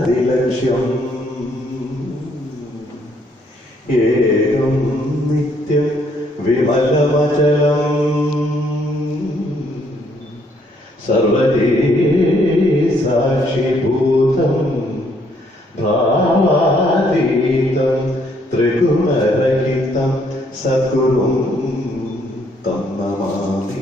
ലക്ഷ്യം ഏകം നിത്യം വിമലമചലം സർവദേ സാക്ഷിഭൂതം ഭാവാതീതം ത്രിഗുണരഹിതം സദ്ഗുരും തം Namami.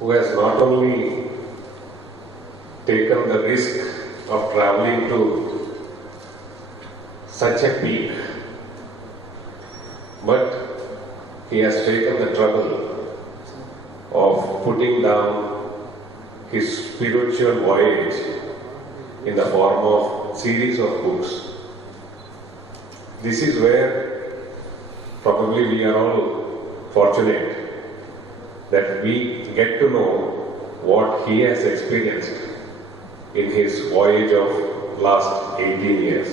Who has not only taken the risk of traveling to such a peak, but he has taken the trouble of putting down his spiritual voyage in the form of series of books. This is where probably we are all fortunate that we get to know what he has experienced in his voyage of last 18 years.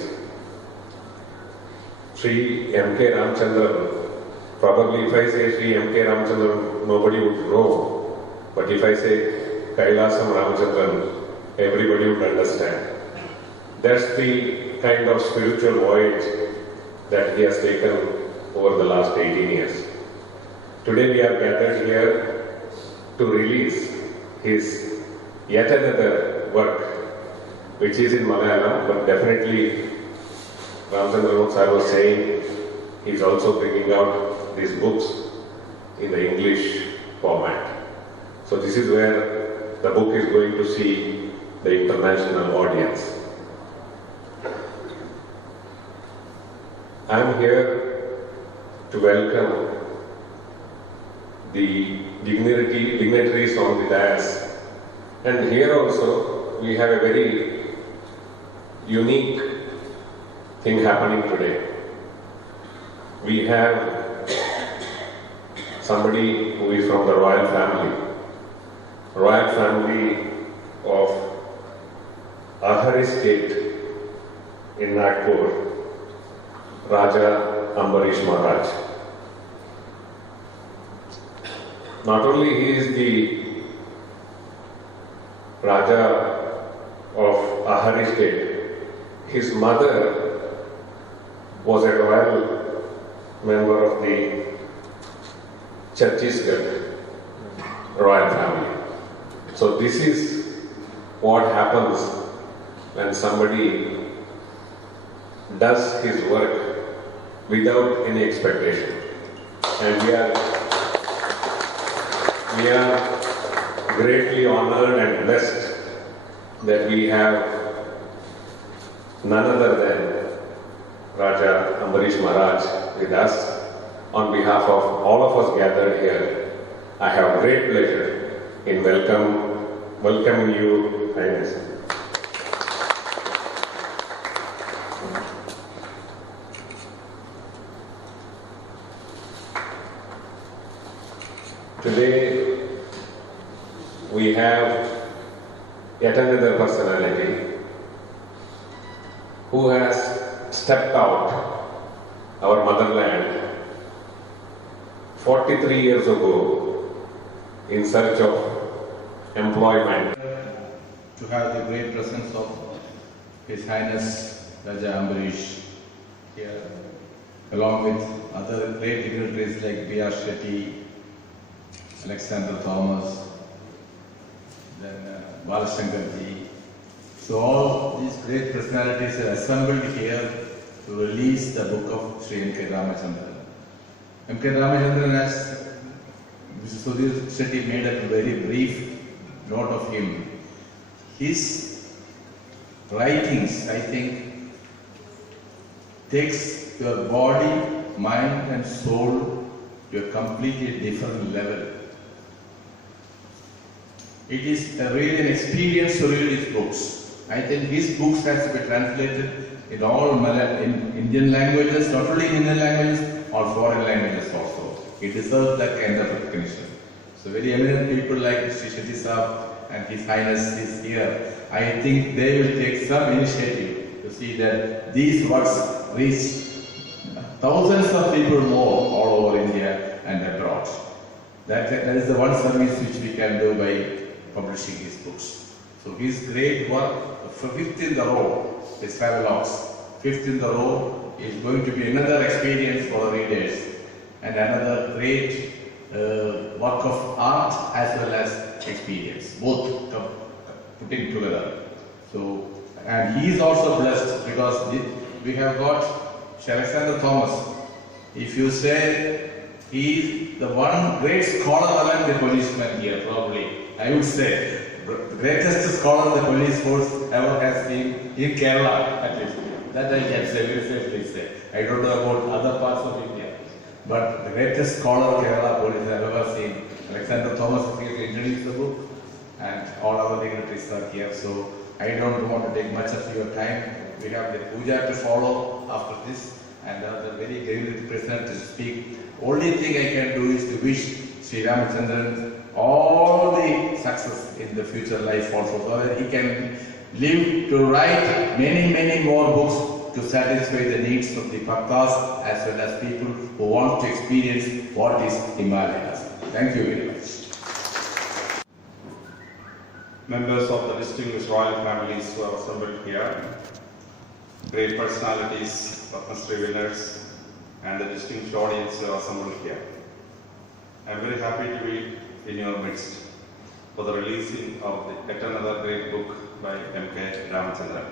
Sri M.K. Ramachandran, probably if I say Sri M.K. Ramachandran, nobody would know, but if I say Kailasam Ramachandran, everybody would understand. That's the kind of spiritual voyage that he has taken over the last 18 years. Today we are gathered here to release his yet another work, which is in Malayalam, but definitely Ramachandran sir was saying he's also bringing out these books in the English format. So this is where the book is going to see the international audience. I am here to welcome the dignitaries on the dais, and here also we have a very unique thing happening today. We have somebody who is from the royal family of Ahari state in Nagpur, Raja Ambarish Maharaj. Not only he is the Raja of Ahari state, his mother was a royal member of the Chhattisgarh royal family. So this is what happens when somebody does his work without any expectation. And we are greatly honored and blessed that we have none other than Raja Ambarish Maharaj with us. On behalf of all of us gathered here, I have great pleasure in welcoming you, Highness. Today we have yet another personality who has stepped out our motherland 43 years ago in search of employment. To have the great presence of His Highness Raja Ambarish here, along with other great dignitaries like B.R. Shetty, Alexander Thomas, then Balashankarji, So all these great personalities are assembled here to release the book of Sri M.K. Ramachandran. M.K. Ramachandran, as Mr. Sudhir Shetty made a very brief note of him. His writings, I think, takes your body, mind and soul to a completely different level. It is really an experience to read his books. I think his books has to be translated in all Indian languages, not only in Indian languages, or foreign languages also. It deserves that kind of recognition. So very eminent people like Sri Shetty Saab and His Highness is here. I think they will take some initiative to see that these works reach thousands of people more all over India and abroad. That is the one service which we can do by publishing his books. So his great work, fifth in the row, his travelogues, fifth in the row is going to be another experience for the readers and another great work of art as well as experience, both putting together. So, and he is also blessed because we have got Alexander Thomas. If you say he is the one great scholar among the policemen here, probably, I would say, the greatest scholar the police force ever has been in Kerala, at least. That I can say, very safely say. I don't know about other parts of India. But the greatest scholar Kerala police have ever seen, Alexander Thomas is here to introduce the book, and all our dignitaries are here. So I don't want to take much of your time. We have the puja to follow after this, and the very great president to speak. Only thing I can do is to wish Sri Ramachandran all the success in the future life also, so that he can live to write many, many more books to satisfy the needs of the bhaktas as well as people who want to experience what is Himalayas. Thank you very much. Members of the distinguished royal families who have assembled here, great personalities, Padma Shri winners, and the distinguished audience who have assembled here. I am very happy to be in your midst for the releasing of yet another great book by M.K. Ramachandran.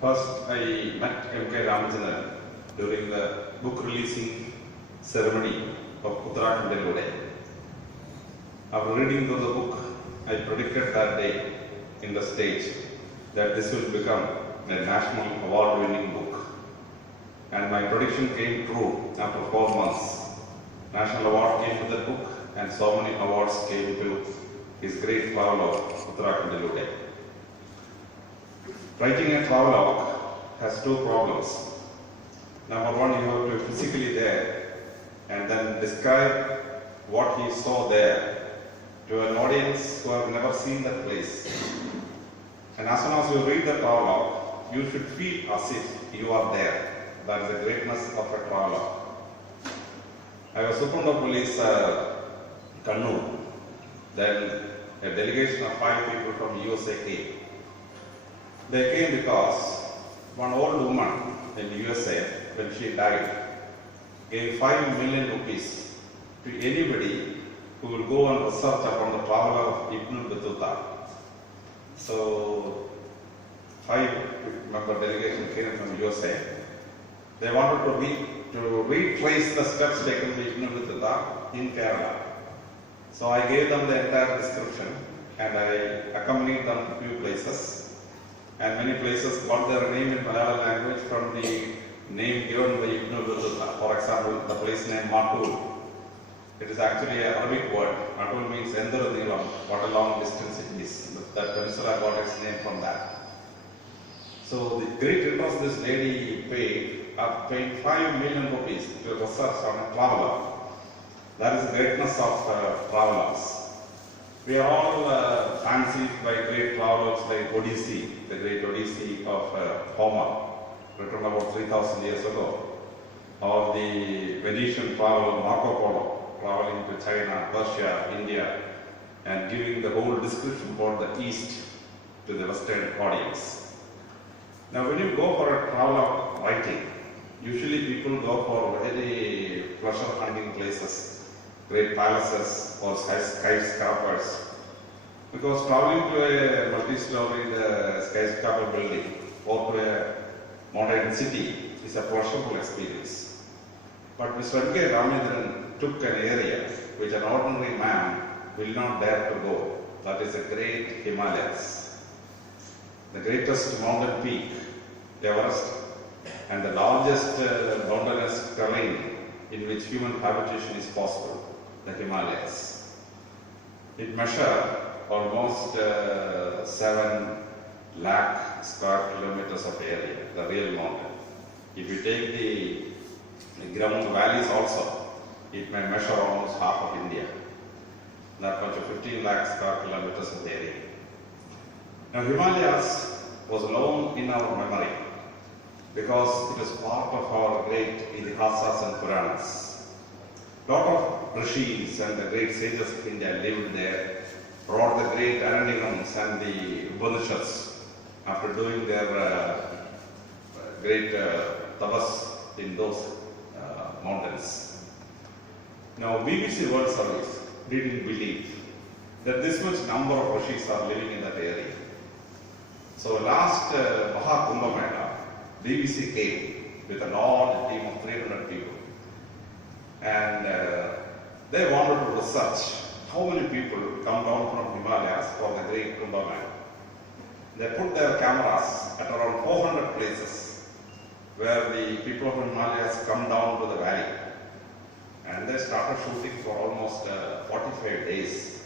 First, I met M.K. Ramachandran during the book releasing ceremony of HRIDHAYA. After reading through the book, I predicted that day in the stage that this will become a national award-winning book. And my prediction came true after 4 months. National award came to the book, and so many awards came to his great travelogue, HRIDHAYA. Writing a travelogue has two problems. Number one, you have to be physically there and then describe what he saw there to an audience who have never seen that place. And as soon as you read the travelogue, you should feel as if you are there. That is the greatness of a travelogue. I was Superintendent of Police Kannur. Then a delegation of 5 people from USA came. They came because one old woman in the USA, when she died, gave 5 million rupees to anybody who will go and research upon the traveler of Ibn Battuta. So 5-member delegation came from USA. They wanted to retrace the steps taken by Ibn Battuta in Kerala. So I gave them the entire description and I accompanied them to few places. And many places got their name in Malayalam language from the name given by Ibn Battuta. For example, the place name MAARUDE. It is actually an Arabic word. Matul means Endur Nilam, what a long distance it is. That peninsula got its name from that. So the great interest this lady paid 5 million rupees to research on a traveler. That is the greatness of travelers. We are all fancied by great travelers like Odyssey, the great Odyssey of Homer, written about 3,000 years ago, or the Venetian traveler Marco Polo, traveling to China, Russia, India, and giving the whole description for the East to the Western audience. Now, when you go for a traveler writing, usually people go for very pleasure-hunting places, great palaces or skyscrapers, Because traveling to a multi-story skyscraper building or to a modern city is a pleasurable experience. But Mr. M.K. Ramachandran took an area which an ordinary man will not dare to go. That is the great Himalayas. The greatest mountain peak, Everest, and the largest mountainous terrain in which human habitation is possible, the Himalayas. It measures almost 7 lakh square kilometers of area, the real mountain. If you take the ground valleys also, it may measure almost half of India. That much of 15 lakh square kilometers of area. Now Himalayas was known in our memory because it was part of our great Idihasas and Puranas. Lot of rishis and the great sages of India lived there, wrote the great Aranyanams and the Upanishads after doing their great tapas in those mountains. Now BBC World Service didn't believe that this much number of rishis are living in that area. So last Mahakumbha Mela, BBC came with a large team of 300 people. And they wanted to research how many people come down from Himalayas for the great Kumbha Mela. They put their cameras at around 400 places where the people of Himalayas come down to the valley. And they started shooting for almost 45 days.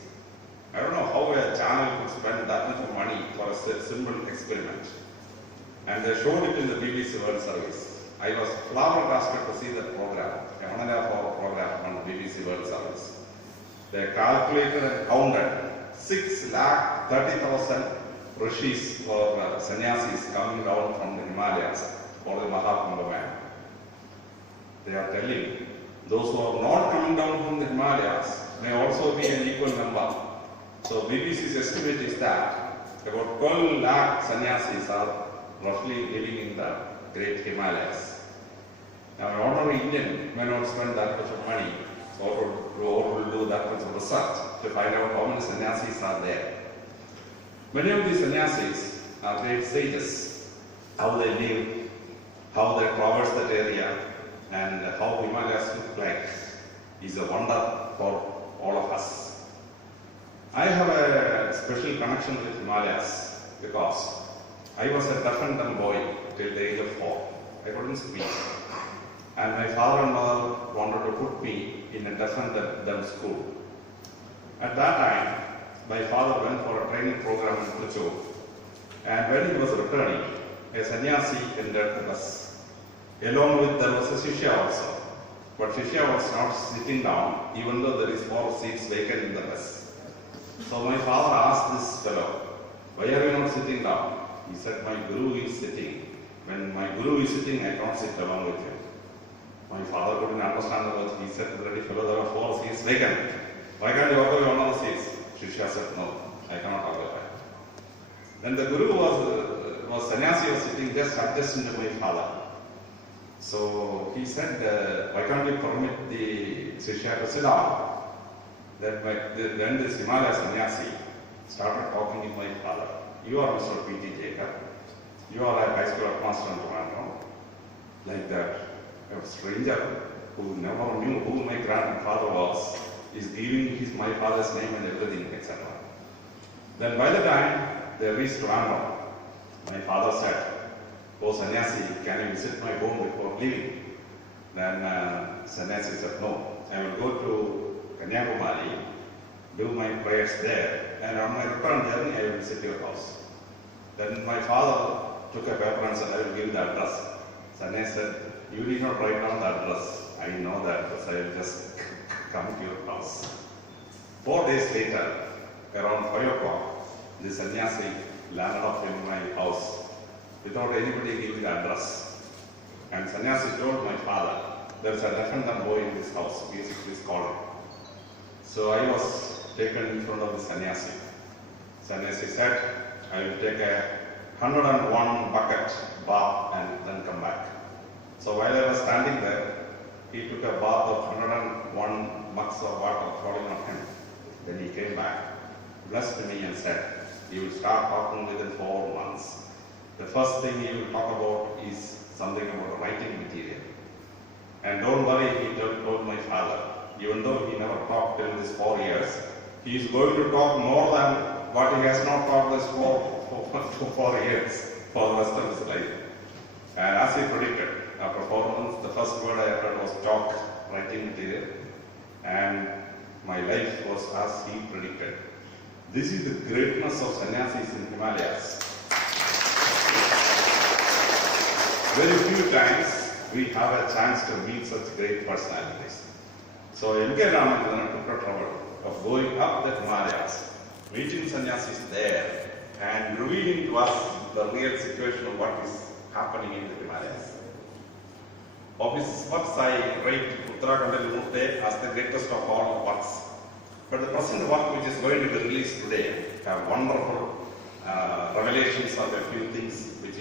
I don't know how a channel could spend that much of money for a simple experiment. And they showed it in the BBC World Service. I was flabbergasted to see that program, a 1.5-hour program on the BBC World Service. They calculated and counted 6,30,000 rishis or sannyasis coming down from the Himalayas for the Mahakumbha Mela. They are telling those who are not coming down from the Himalayas may also be an equal number. So BBC's estimate is that about 12 lakh sannyasis are roughly living in the great Himalayas. Now an ordinary Indian may not spend that much of money or will do that much of research to find out how many sannyasis are there. Many of these sannyasis are great sages. How they live, how they traverse that area, and how Himalayas look like is a wonder for all of us. I have a special connection with Himalayas because I was a deaf and dumb boy till the age of 4. I couldn't speak. And my father and mother wanted to put me in a deaf and dumb school. At that time, my father went for a training program in Trichy. And when he was returning, a sannyasi entered the bus. Along with there was a Shishya also. But Shishya was not sitting down, even though there is 4 seats vacant in the bus. So my father asked this fellow, "Why are you not sitting down?" He said, "My guru is sitting. When my guru is sitting, I can't sit along with him." My father couldn't understand the words. He said, "Bloody fellow, there are 4 seats vacant. Why can't you occupy one of the seats?" Shishya said, "No, I cannot occupy." Then the guru was sannyasi was sitting just adjacent to my father. So he said, "Why can't you permit the Shishya to sit down?" Then this Himalaya sannyasi started talking with my father. "You are Mr. P.T. Jacob. You are a high school headmaster in Toronto." Like that, a stranger who never knew who my grandfather was is giving my father's name and everything, etc. Then by the time they reached Toronto, my father said, "Oh sannyasi, can you visit my home before leaving?" Then sannyasi said, "No, I will go to Kanyakumari, do my prayers there, and on my return journey I will visit your house." Then my father took a paper and said, "I will give the address." Sannyasi said, "You need not write down the address. I know the address. I will just come to your house." 4 days later, around 5 o'clock, the sannyasi landed up in my house without anybody giving the address. And sannyasi told my father, "There is a deaf and dumb boy in this house. Please call him." So I was taken in front of the sannyasi. Sannyasi said, "I will take a 101 bucket bath and then come back." So while I was standing there, he took a bath of 101 mugs of water falling on him. Then he came back blessed me and said, "You will start talking within 4 months. The first thing you will talk about is something about writing material. And don't worry," he told my father, "even though he never talked in these 4 years, he is going to talk more than what he has not talked this for 4 years for the rest of his life." And as he predicted, after 4 months, the first word I heard was talk, writing material, and my life was as he predicted. This is the greatness of sannyasis in Himalayas. Very few times we have a chance to meet such great personalities. So M.K. Ramachandran took the trouble of going up the Himalayas, meeting sannyasis there, and revealing to us the real situation of what is happening in the Himalayas. Of his works, I rate Uttarakhand as the greatest of all works. But the present work which is going to be released today have wonderful revelations of a few things which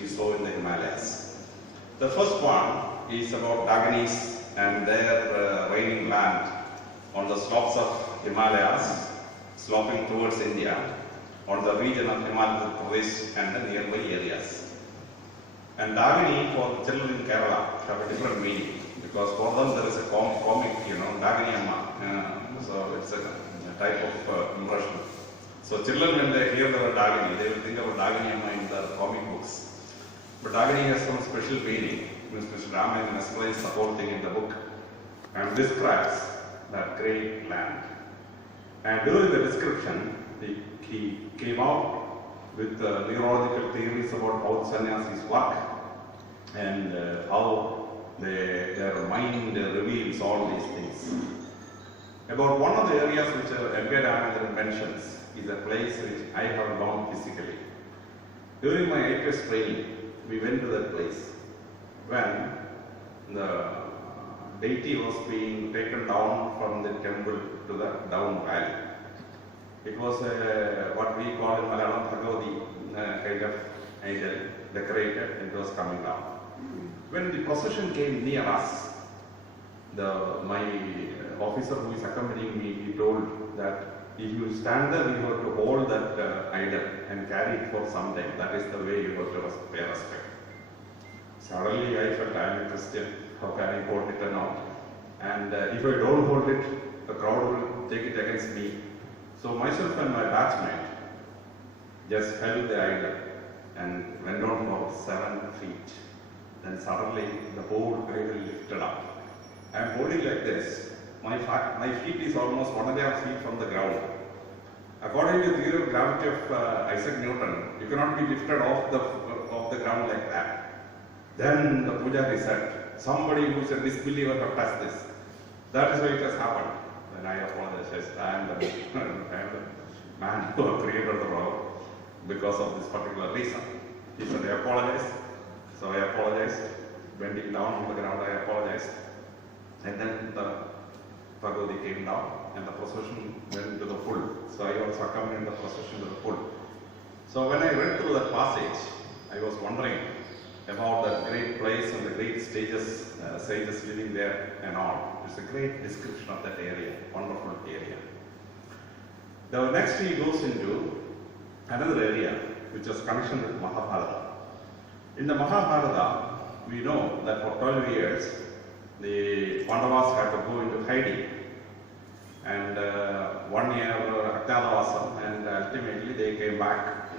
we saw in the Himalayas. The first one is about Dakinis and their reigning land on the slopes of Himalayas, sloping towards India, on the region of Himachal Pradesh and the nearby areas. And Dakini for the children in Kerala have a different meaning, because for them there is a comic, Dakini Amma. So it's a type of impression. So children, when they hear the word Dakini, they will think about Dakini Amma in their comic books. But Dakini has some special meaning. Mr. Raman explains the whole thing in the book and describes that great land. And during the description, he came out with neurological theories about how sannyasis work and how their mind reveals all these things. About one of the areas which M.K. Ramachandran mentions is a place which I have gone physically. During my 8 years training, we went to that place when the deity was being taken down from the temple to the down valley. It was what we call in Malayalam Bhagavati kind of angel, decorated, and it was coming down. When the procession came near us, my officer who is accompanying me, he told that if you stand there, you have to hold that idol and carry it for some time. That is the way you have to pay respect. Suddenly I felt I am a Christian, how can I hold it or not? And if I don't hold it, the crowd will take it against me. So myself and my batchmate just held the idol and went on for 7 feet. Then suddenly the whole idol lifted up. I am holding like this. My feet is almost 1.5 feet from the ground. According to the theory of gravity of Isaac Newton, you cannot be lifted off the ground like that. Then the pujari said, somebody who is a disbeliever have touched this. That is why it has happened. Then I apologized. I am the man who created the world because of this particular reason. He said, I apologize. So I apologized. Bending down on the ground, I apologized. And then the Bhagavati came down and the procession went to the full. So I also accompanied the procession to the full. So when I read through that passage, I was wondering about that great place and the great sages living there and all. It's a great description of that area, wonderful area. The next he goes into another area which has connection with Mahabharata. In the Mahabharata, we know that for 12 years, the Pandavas had to go into hiding. And 1 year Ajnanavasam, and ultimately they came back.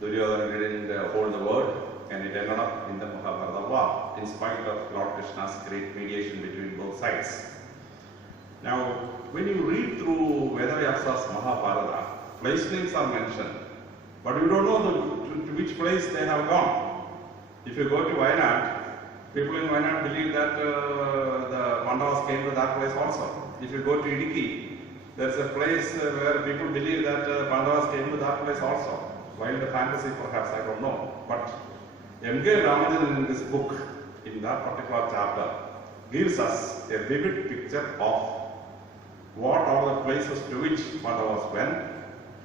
Duryodhana didn't hold the word, and it ended up in the Mahabharata war, in spite of Lord Krishna's great mediation between both sides. Now, when you read through Vedavyasa's Mahabharata, place names are mentioned, but you don't know to which place they have gone. If you go to Wayanad, people in Wayanad believe that the Pandavas came to that place also. If you go to Idiki, there's a place where people believe that Pandavas came to that place also. Wild fantasy perhaps, I don't know. But M.K. Ramachandran in this book, in that particular chapter, gives us a vivid picture of what are the places to which Pandavas went,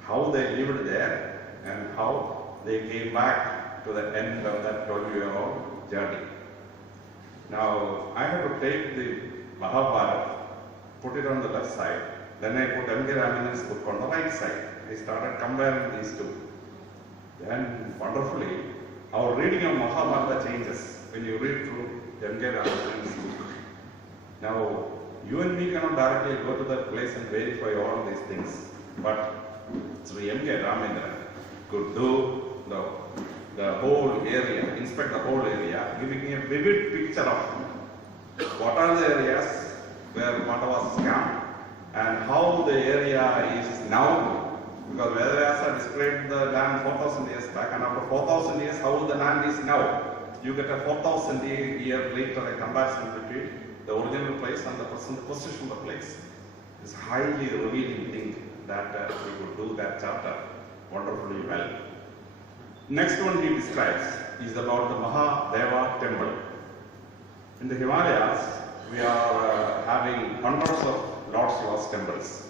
how they lived there, and how they came back to the end of that 12-year-old journey. Now, I have to take the Mahabharata, put it on the left side, Then I put M.K. Ramanan's book on the right side. I started comparing these two. Then wonderfully, our reading of Mahabharata changes when you read through M.K. Ramanan's book. Now, you and me cannot directly go to that place and verify all these things. But Sri M.K. Ramanandran could do the whole area, inspect the whole area, giving a vivid picture of what are the areas where what was scam and how the area is now. Because Vedavyasa described the land 4,000 years back, and after 4,000 years, how the land is now. You get a 4,000 year later a comparison between the original place and the present position of the place. It's highly revealing thing that we could do that chapter wonderfully well. Next one he describes is about the Mahadeva temple. In the Himalayas, we are having hundreds of Lord Shiva's temples.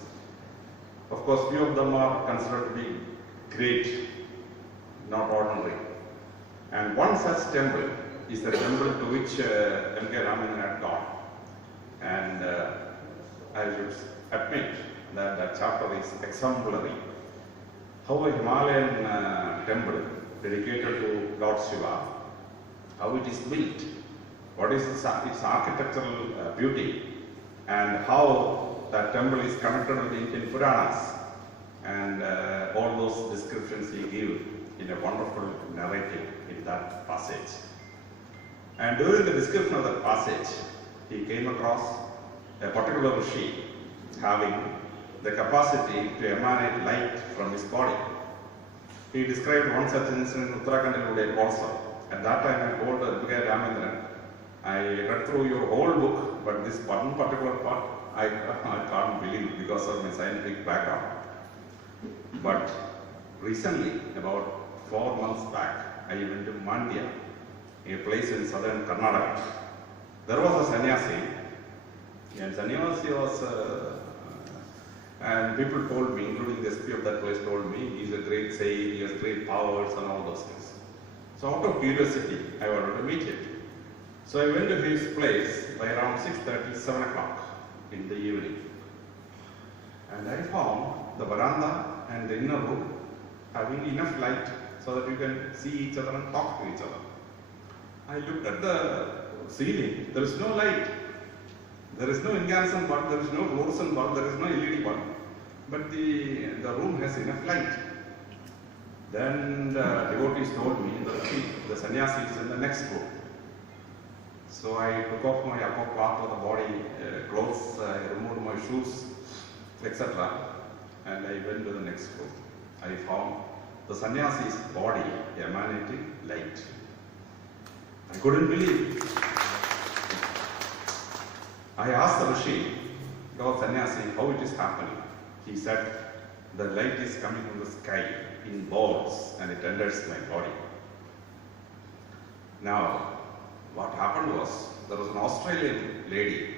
Of course, few of them are considered to be great, not ordinary. And one such temple is the temple to which M.K. Ramanandran had gone. And I should admit that that chapter is exemplary. How a Himalayan temple dedicated to Lord Shiva, how it is built, what is its architectural beauty, and how that temple is connected with the Indian Puranas, and all those descriptions he gives in a wonderful narrative in that passage. And during the description of that passage, he came across a particular Rishi having the capacity to emanate light from his body. He described one such incident in Uttarakhand also. At that time I told M.K. Ramanandran, I read through your whole book, but this one particular part I can't believe because of my scientific background. But recently, about 4 months back, I went to Mandya, a place in southern Karnataka. There was a sannyasi, and sannyasi was, and people told me, including the SP of that place told me, he's a great saint, he has great powers and all those things. So out of curiosity, I wanted to meet him. So I went to his place by around 6:30, 7 o'clock in the evening. And I found the veranda and the inner room having enough light so that you can see each other and talk to each other. I looked at the ceiling, there is no light. There is no incandescent bulb, there is no fluorescent bulb, there is no LED bulb. But the room has enough light. Then the devotees told me that the sannyasi is in the next room. So I took off my upper part of the body clothes, I removed my shoes, etc. And I went to the next room. I found the sannyasi's body emanating light. I couldn't believe it. I asked the Rishi, Lord Sannyasi, how it is happening. He said, the light is coming from the sky in balls and it enters my body. Now, what happened was, there was an Australian lady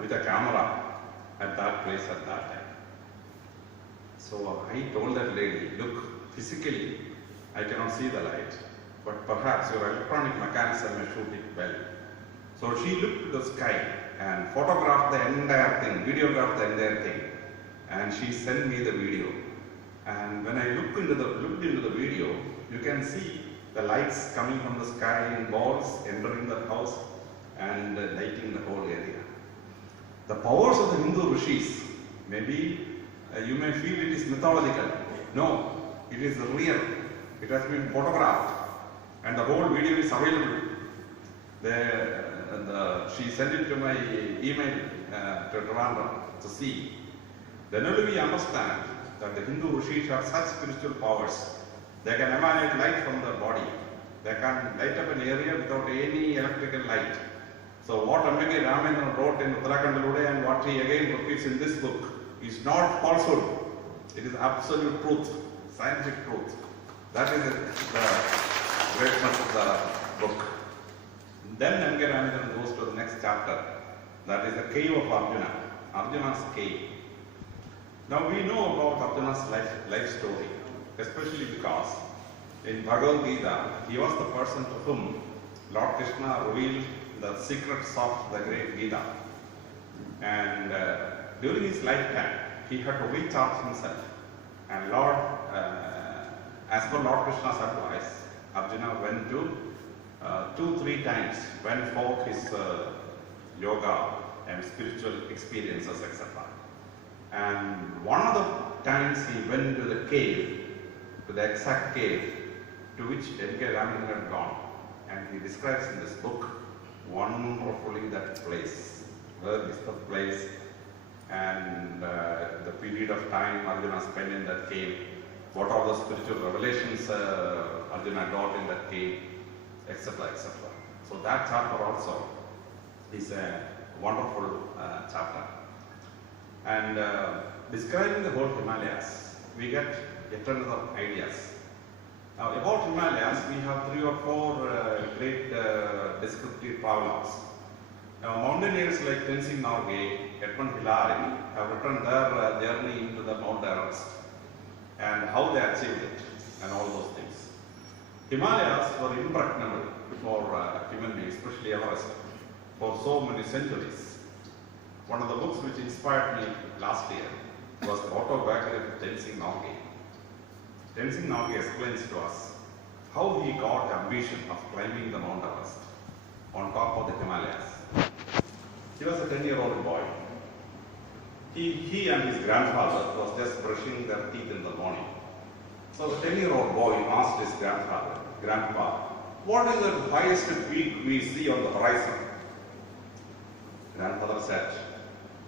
with a camera at that place at that time. So I told that lady, look, physically, I cannot see the light, but perhaps your electronic mechanism may shoot it well. So she looked to the sky and photographed the entire thing, videographed the entire thing, and she sent me the video. And when I looked into the video, you can see the lights coming from the sky in balls, entering the house and lighting the whole area. The powers of the Hindu rishis, maybe you may feel it is mythological. No, it is real. It has been photographed and the whole video is available. She sent it to my email to Trivandrum to see. Then only we understand that the Hindu rishis have such spiritual powers. They can emanate light from the body. They can light up an area without any electrical light. So what M.K. Ramanandran wrote in Uttarakhand and what he again repeats in this book is not falsehood. It is absolute truth, scientific truth. That is the greatness of the book. Then M.K. Ramanandran goes to the next chapter. That is the cave of Arjuna, Arjuna's cave. Now we know about Arjuna's life story, especially because in Bhagavad Gita, he was the person to whom Lord Krishna revealed the secrets of the great Gita. And during his lifetime, he had to recharge himself. And Lord, as per Lord Krishna's advice, Arjuna went to 2-3 times, went for his yoga and spiritual experiences, etc. And one of the times he went to the cave, to the exact cave to which M.K. Ramachandran had gone. And he describes in this book wonderfully that place. Where is the place? And the period of time Arjuna spent in that cave. What are the spiritual revelations Arjuna got in that cave, etc., etc. So that chapter also is a wonderful chapter. And describing the whole Himalayas, we get yet another ideas. Now about Himalayas, we have 3 or 4 great descriptive travelers. Now mountaineers like Tenzing Norgay, Edmund Hillary have written their journey into the Mount Everest and how they achieved it and all those things. Himalayas were impregnable for human beings, especially Everest, for so many centuries. One of the books which inspired me last year was the autobiography of Tenzing Norgay. Tenzing Norgay explains to us how he got the ambition of climbing the Mount Everest on top of the Himalayas. He was a 10-year-old boy. He and his grandfather was just brushing their teeth in the morning. So the 10-year-old boy asked his grandfather, "Grandpa, what is the highest peak we see on the horizon?" Grandfather said,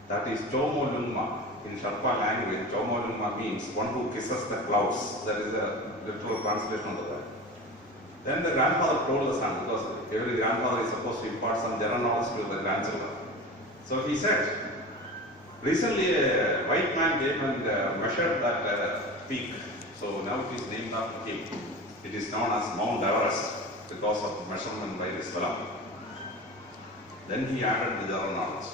"That is Chomo Lungma." In Sherpa language, Chomo Lungma means one who kisses the clouds. That is a literal translation of the word. Then the grandfather told the son, because every grandfather is supposed to impart some general knowledge to the grandchildren. So he said, recently a white man came and measured that peak. So now it is named after him. It is known as Mount Everest because of measurement by this fellow. Then he added the general knowledge.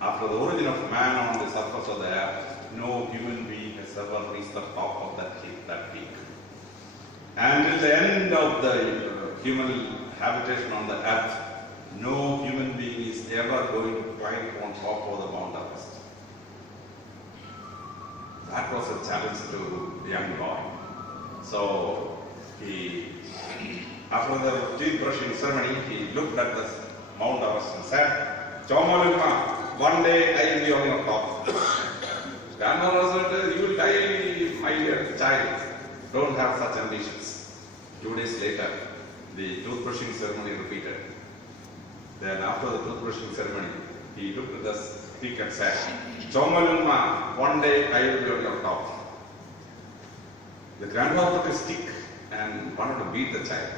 After the origin of man on the surface of the earth, no human being has ever reached the top of that peak. And till the end of the human habitation on the earth, no human being is ever going to climb on top of the Mount Everest. That was a challenge to the young boy. So after the teeth brushing ceremony, he looked at the Mount Everest and said, "Chomaluma, one day I will be on your top." Grandmother said, "You will die, my dear child. Don't have such ambitions." 2 days later, the toothbrushing ceremony repeated. Then after the toothbrushing ceremony, he looked at the peak and said, "Chomaluma, one day I will be on your top." The grandfather took a stick and wanted to beat the child.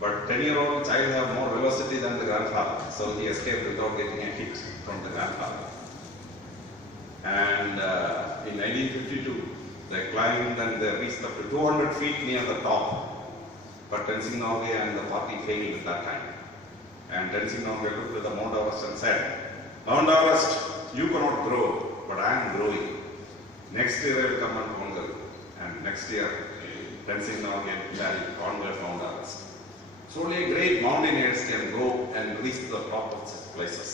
But 10-year-old child have more velocity than the grandfather, so he escaped without getting a hit from the grandfather. And in 1952, they climbed and they reached up to 200 feet near the top. But Tenzing Norgay and the party failed at that time. And Tenzing Norgay looked at the Mount Everest and said, "Mount Everest, you cannot grow, but I am growing. Next year I will come and conquer you." And next year, Tenzing Norgay conquered Mount Everest. So only great mountaineers can go and reach to the top of such places.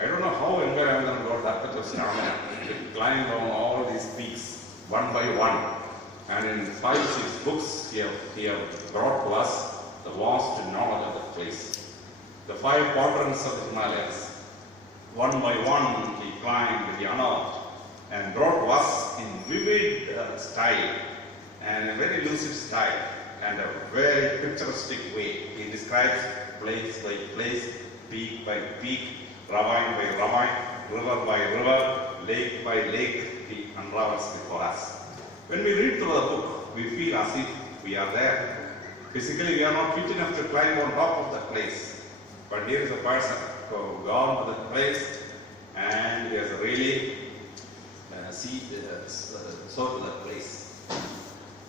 I don't know how M.K. Ramachandran got that much of stamina to climb down all these peaks one by one. And in 5-6 books, he have brought to us the vast knowledge of the place. The 5 quadrants of the Himalayas. One by one, he climbed, he unearthed, and brought to us in vivid style and a very lucid style and a very picturesque way. He describes place by place, peak by peak, ravine by ravine, river by river, lake by lake. He unravels before us. When we read through the book, we feel as if we are there. Physically, we are not fit enough to climb on top of the place. But here is a person who has gone to the place and he has really sold to that place.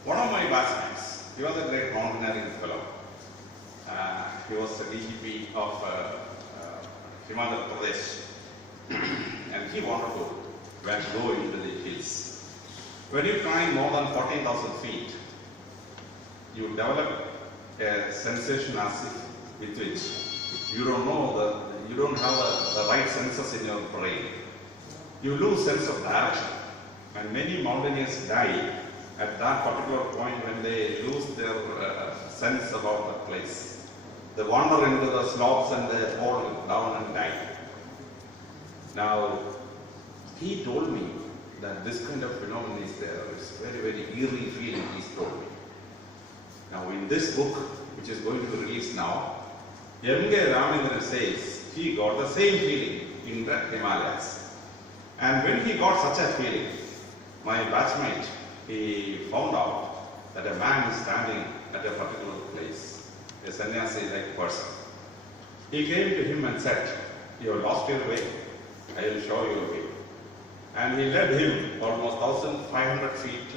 One of my batchmates, he was a great mountaineering fellow. He was the DGP of Himachal Pradesh. And he wanted to go into the hills. When you climb more than 14,000 feet, you develop a sensation as if with which you don't have the right senses in your brain. you lose sense of direction. And many mountaineers die at that particular point when they lose their sense about the place. They wander into the slopes and they fall down and die. Now, he told me that this kind of phenomenon is there. It's very, very eerie feeling, he's told me. Now, in this book, which is going to be released now, M.K. Ramachandran says he got the same feeling in the Himalayas. And when he got such a feeling, my batchmate, he found out that a man is standing at a particular place, a sannyasi-like person. He came to him and said, "You have lost your way, I will show you a way." And he led him almost 1,500 feet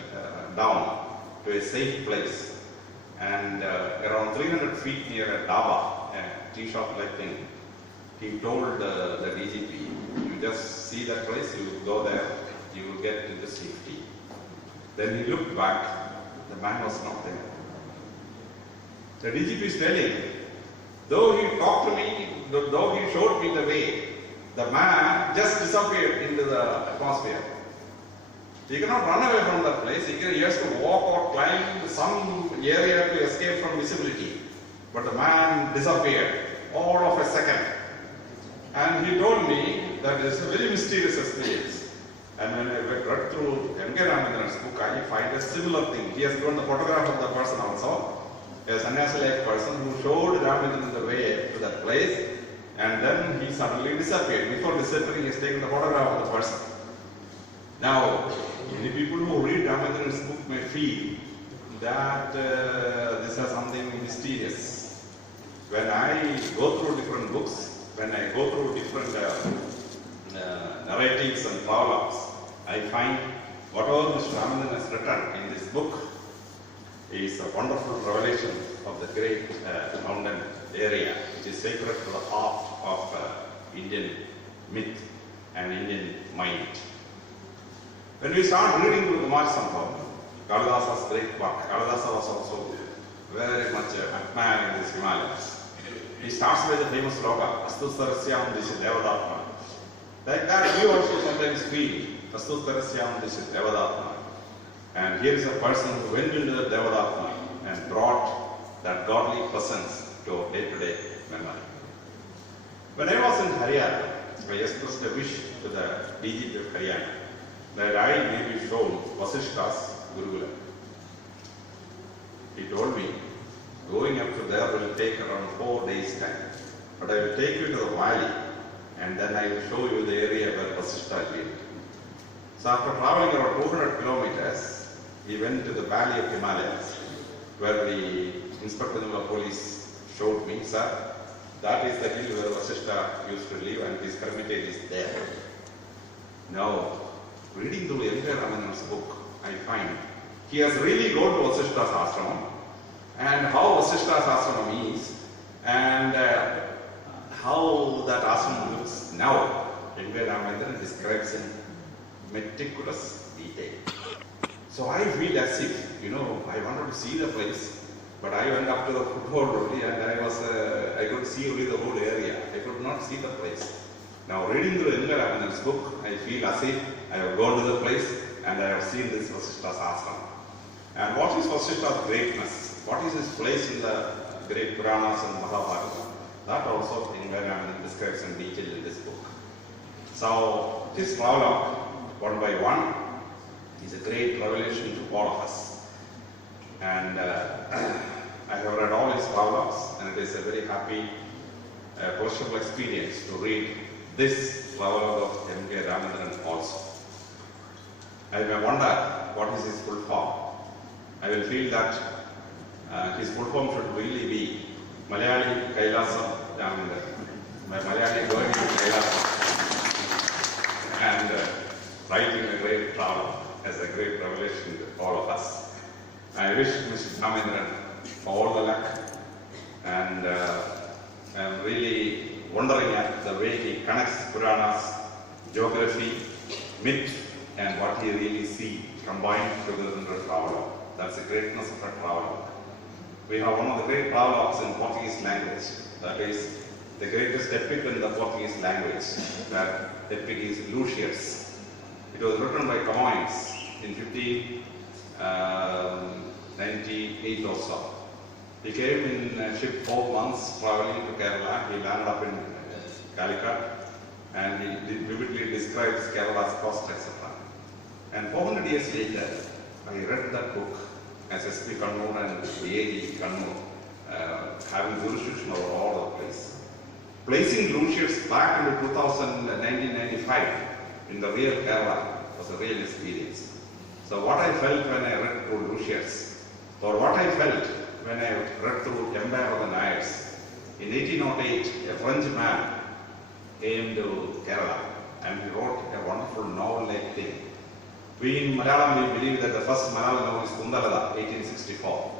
down to a safe place. And around 300 feet near a dhaba, a tea shop like thing, he told the DGP, "You just see that place, you go there, you will get into safety." Then he looked back, the man was not there. The DGP is telling, though he talked to me, though he showed me the way, the man just disappeared into the atmosphere. He cannot run away from that place. He has to walk or climb some area to escape from visibility. But the man disappeared all of a second. And he told me that it's a very mysterious experience. And when I read through M.K. Ramachandran's book, I find a similar thing. He has drawn the photograph of the person also, a sannyasi-like person who showed Ramachandran the way to that place, and then he suddenly disappeared. Before disappearing, he has taken the photograph of the person. Now, many people who read Ramachandran's book may feel that this is something mysterious. When I go through different books, when I go through different narratives and prologues, I find whatever Mr. Ramachandran has written in this book is a wonderful revelation of the great mountain area, which is sacred to the heart of Indian myth and Indian mind. When we start reading through the Sambhav, Kalidasa's great work, Kalidasa was also very much a man in these Himalayas. He starts with the famous sloka, Astu Sarasyam Dishi Devadatma. Like that, we also sometimes feel, Astu Sarasyam Dishi Devadatma. And here is a person who went into the Devadatma and brought that godly presence to day-to-day memory. When I was in Haryana, I expressed a wish to the DGP of Haryana that I may be shown Vasishta's Gurukula. He told me, going up to there will take around 4 days' time. But I will take you to the valley and then I will show you the area where Vasishta lived. So after traveling around 200 kilometers, we went to the valley of Himalayas, where the Inspector General of Police showed me, "Sir, that is the hill where Vasishta used to live and his hermitage is there." Now, reading through M.K. Ramachandran's book, I find he has really gone to Vasishta's ashram and how Vasishta's ashram is and how that ashram looks now. M.K. Ramachandran describes in meticulous detail. So I feel as if, I wanted to see the place, but I went up to the foothold only and I could see only the whole area. I could not see the place. Now reading through M.K. Ramachandran's book, I feel as if I have gone to the place and I have seen this Vasishta's ashram. And what is Vasishta's greatness? What is his place in the great Puranas and Mahabharata? That also M.K. Ramachandran describes in detail in this book. So his prologue, one by one, is a great revelation to all of us. And I have read all his prologues and it is a very happy, pleasurable experience to read this prologue of M.K. Ramachandran also. I may wonder what is his full form. I will feel that his full form should really be Malayali Kailasam Ramachandran. Malayali going to Kailasam and writing a great prologue as a great revelation to all of us. I wish Mr. Ramachandran all the luck, and I'm really wondering at the way he connects Puranas, geography, myth, and what he really sees combined together in a travelogue. That's the greatness of a travelogue. We have one of the great travelogues in Portuguese language. That is the greatest epic in the Portuguese language. That epic is Lucius. It was written by Cummins in 1598 or so. He came in a ship 4 months traveling to Kerala. He landed up in Calicut and he vividly describes Kerala's coast, etc. And 400 years later, I read that book as S.P. Kannur and A.G. Kannur having jurisdiction over all the place. Placing blue ships back into 1995 in the real Kerala was a real experience. So what I felt when I read through blue ships, or what I felt when I read through Empire of the Knights, in 1808 a French man came to Kerala and he wrote a wonderful novel-like thing. We in Malayalam we believe that the first Malayalam novel is Kundalada, 1864.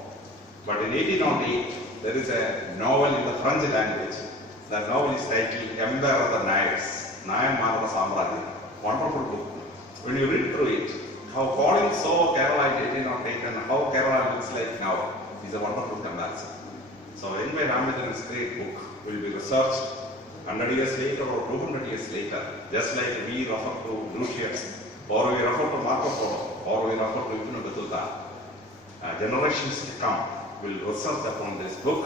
But in 1808 there is a novel in the French language. That novel is titled Empire of the Knights, Nayanmarude Samrajyam. Wonderful book. When you read through it, how Collins saw Kerala in 1808 and how Kerala looks like now is a wonderful comparison. So anyway, RAMACHANDRA'S great book will be researched 100 years later or 200 years later, just like we refer to Lucius, or we refer to Marco Polo, or we refer to Ibn Battuta. Generations to come will research upon this book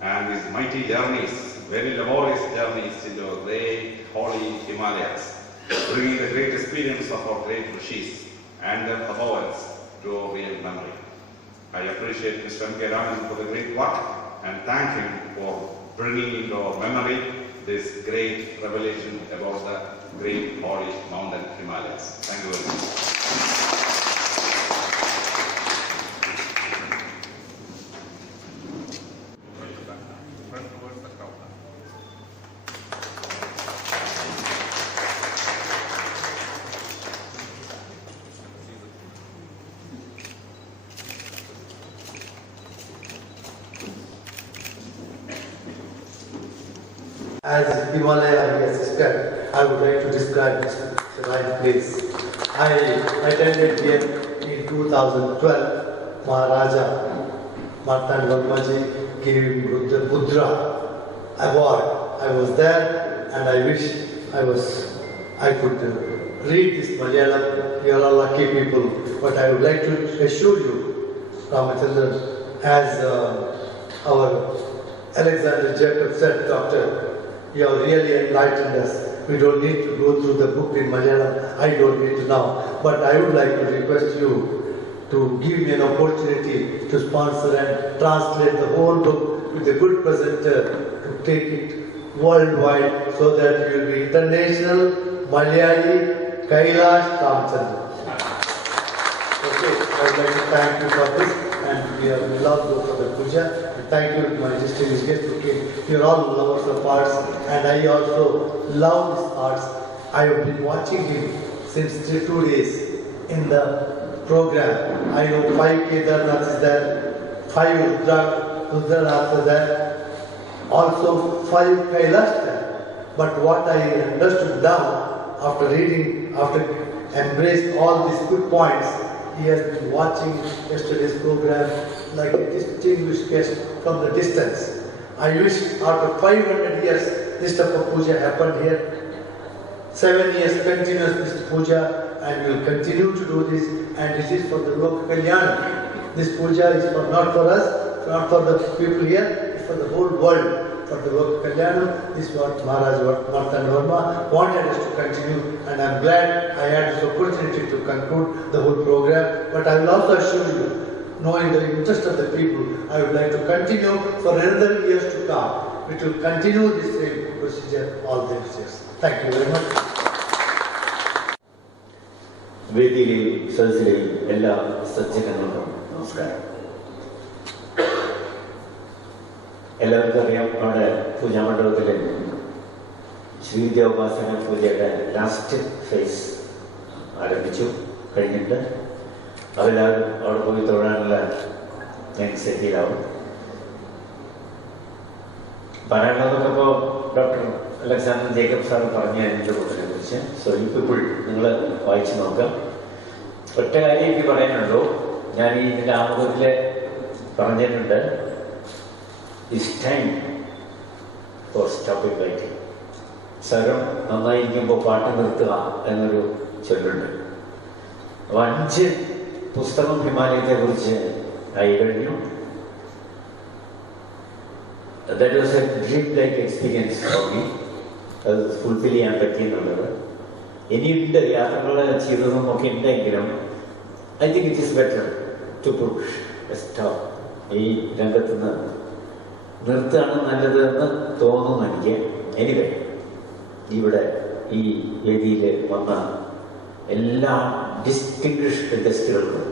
and his mighty journeys, very laborious journeys into the great holy Himalayas, bringing the great experience of our great rishis and their performance to our real memory. I appreciate Mr. M.K. Raman for the great work and thank him for bringing into our memory this great revelation about the great holy mountain Himalayas. Thank you very much. As Himalaya has described, I would like to describe this right place. I attended here in 2012. Maharaja Marthandavarmaji gave the Buddha award. I was there and I wish I could read this Malayalam. You are all lucky people. But I would like to assure you, Ramachandran, as our Alexander Jacob said, Doctor, you have really enlightened us. We don't need to go through the book in Malayalam. I don't need to now. But I would like to request you to give me an opportunity to sponsor and translate the whole book with a good presenter to take it worldwide so that you will be international Malayali Kailash Ramachandran. Okay, I would like to thank you for this and we love you for the puja. Thank you, my distinguished guests who came. You are all lovers of arts, and I also love his arts. I have been watching him since 2 days in the program. I know 5 Kedarnath is there, 5 Rudra after that, also 5 Kailash there. But what I understood now, after reading, after embraced all these good points, he has been watching yesterday's program like a distinguished guest from the distance. I wish after 500 years this type of puja happened here. 7 years continuous this puja and we will continue to do this and it is for the Lok Kalyana. This puja is not for us, not for the people here, it's for the whole world. For the Lok Kalyana, this is what Maharaj Marthandavarma wanted us to continue and I am glad I had this opportunity to conclude the whole program. But I will also assure you, knowing the interest of the people, I would like to continue for another years to come. We will continue this same procedure all these years. Thank you very much. വേദിയിലെയും സദസ്സിലെയും എല്ലാ സജ്ജനങ്ങൾക്കും നമസ്കാരം. എല്ലാവർക്കും അറിയാം, നമ്മുടെ പൂജാമണ്ഡപത്തിലെ ശ്രീവിദ്യോപാസന പൂജയുടെ last face ആരംഭിച്ചു കഴിഞ്ഞിട്ട് അതെല്ലാവരും അവിടെ പോയി തൊഴാനുള്ള ആൻസൈറ്റിയിലാവും. പറയാനുള്ളതൊക്കെ ഇപ്പോൾ ഡോക്ടർ അലക്സാണ്ടർ ജേക്കബ് സാർ പറഞ്ഞു അതിൻ്റെ ബുക്കിനെ കുറിച്ച്. സോ ഈ പീപ്പിൾ നിങ്ങൾ വായിച്ചു നോക്കാം. ഒറ്റ കാര്യം എനിക്ക് പറയാനുള്ളൂ, ഞാൻ ഈ ഇതിൻ്റെ ആമുഖത്തിൽ പറഞ്ഞിട്ടുണ്ട്, it's time for stopping writing. സ്വരം നന്നായിരിക്കുമ്പോൾ പാട്ട് നിർത്തുക എന്നൊരു ചൊല്ലുണ്ട്. അപ്പോൾ 5 പുസ്തകം ഹിമാലയത്തെക്കുറിച്ച് ആയി കഴിഞ്ഞു. That was a dream-like experience for me. അത് ഫുൾഫിൽ ചെയ്യാൻ പറ്റിയെന്നുള്ളത്. ഇനിയുണ്ട് യാത്രകൾ ചെയ്തതും ഒക്കെ ഉണ്ടെങ്കിലും I think it is better to push stop. ഈ രംഗത്ത് നിന്ന് നിർത്തുകയാണ് നല്ലത് എന്ന് തോന്നുന്നു എനിക്ക്. എനിവേ, ഇവിടെ ഈ വേദിയിൽ വന്ന എല്ലാ ഡിസ്റ്റിങ്വിഷ്ഡ് ഗസ്റ്റുകൾക്കും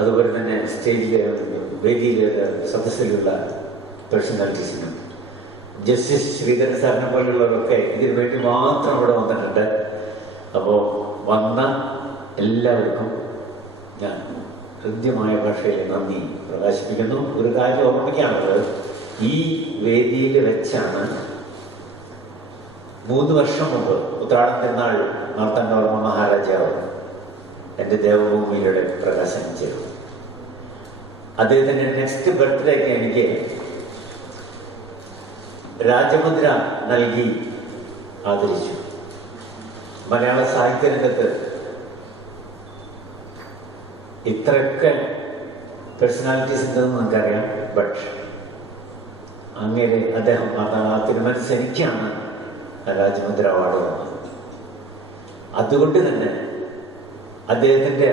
അതുപോലെ തന്നെ സ്റ്റേജിലെ വേദിയിൽ സദസ്സിലുള്ള പേഴ്സണാലിറ്റീസിനും ജസ്റ്റിസ് ശ്രീധരൻ സാറിനെ പോലുള്ളവരൊക്കെ ഇതിനു വേണ്ടി മാത്രം ഇവിടെ വന്നിട്ടുണ്ട്. അപ്പോൾ വന്ന എല്ലാവർക്കും ഞാൻ ഹൃദ്യമായ ഭാഷയിൽ നന്ദി പ്രകാശിപ്പിക്കുന്നു. ഒരു കാര്യം ഓർമ്മിക്കുകയാണുള്ളത്, ഈ വേദിയിൽ വെച്ചാണ് 3 വർഷം മുമ്പ് ഉത്രാടം തിരുനാൾ മാർത്താണ്ഡവർമ്മ മഹാരാജാവ് എൻ്റെ ദേവഭൂമിയിലൂടെ പ്രകാശനം ചെയ്തു. അദ്ദേഹത്തിൻ്റെ നെക്സ്റ്റ് ബർത്ത്ഡേക്ക് എനിക്ക് രാജമുദ്ര നൽകി ആദരിച്ചു. മലയാള സാഹിത്യ രംഗത്ത് ഇത്രയൊക്കെ പേഴ്സണാലിറ്റീസ് ഉണ്ടെന്ന് നമുക്കറിയാം. ബട്ട് അങ്ങനെ അദ്ദേഹം ആ തിരുമനസ് എനിക്കാണ് രാജമുദ്ര അവാർഡ് വന്നത്. അതുകൊണ്ട് തന്നെ അദ്ദേഹത്തിൻ്റെ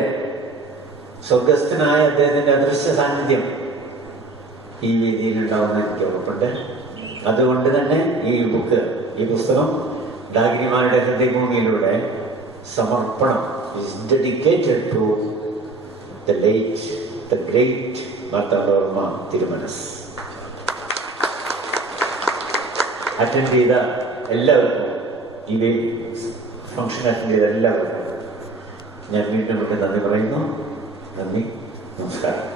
സ്വർഗസ്ഥനായ അദ്ദേഹത്തിൻ്റെ അദൃശ്യ സാന്നിധ്യം ഈ വേദിയിലുണ്ടാവുമെന്ന് എനിക്ക് ഉറപ്പുണ്ട്. അതുകൊണ്ട് തന്നെ ഈ പുസ്തകം ഡാകിനിമാരുടെ ഹൃദയഭൂമിയിലൂടെ സമർപ്പണം is dedicated to the late, the great Marthanda Varma തിരുമനസ്. അറ്റൻഡ് ചെയ്ത എല്ലാവർക്കും, ഈ ഫംഗ്ഷൻ അറ്റൻഡ് ചെയ്ത എല്ലാവർക്കും ഞാൻ വീണ്ടും നന്ദി പറയുന്നു. നന്ദി, നമസ്കാരം.